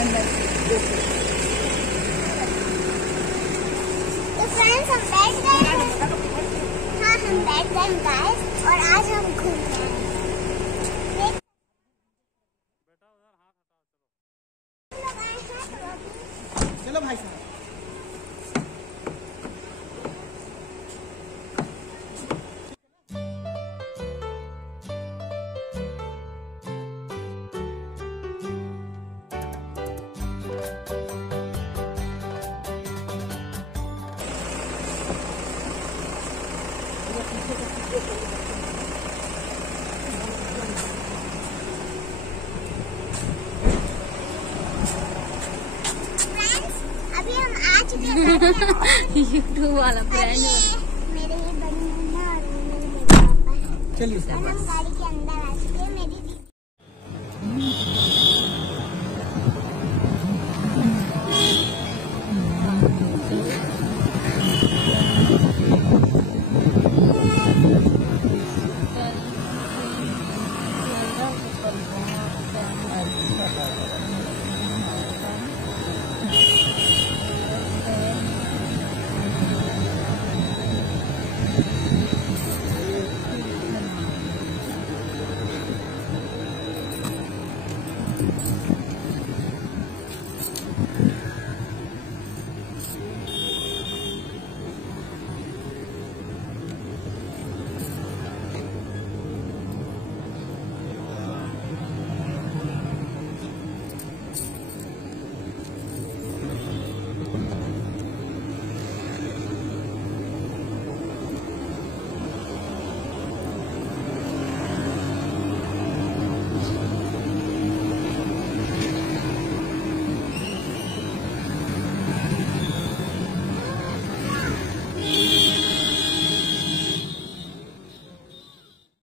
अंदर से तो फ्रेंड्स हम बैठ गए हैं। हाँ हम बैठ गए गाइस और आज हम घूम रहे हैं। चलो भाई साहब यूट्यूब वाला फ्रेंड मेरे ही बड़ी मम्मा और मेरे पापा है। चलिए और हम गाड़ी के अंदर आ चुके हैं। मेरी दीदी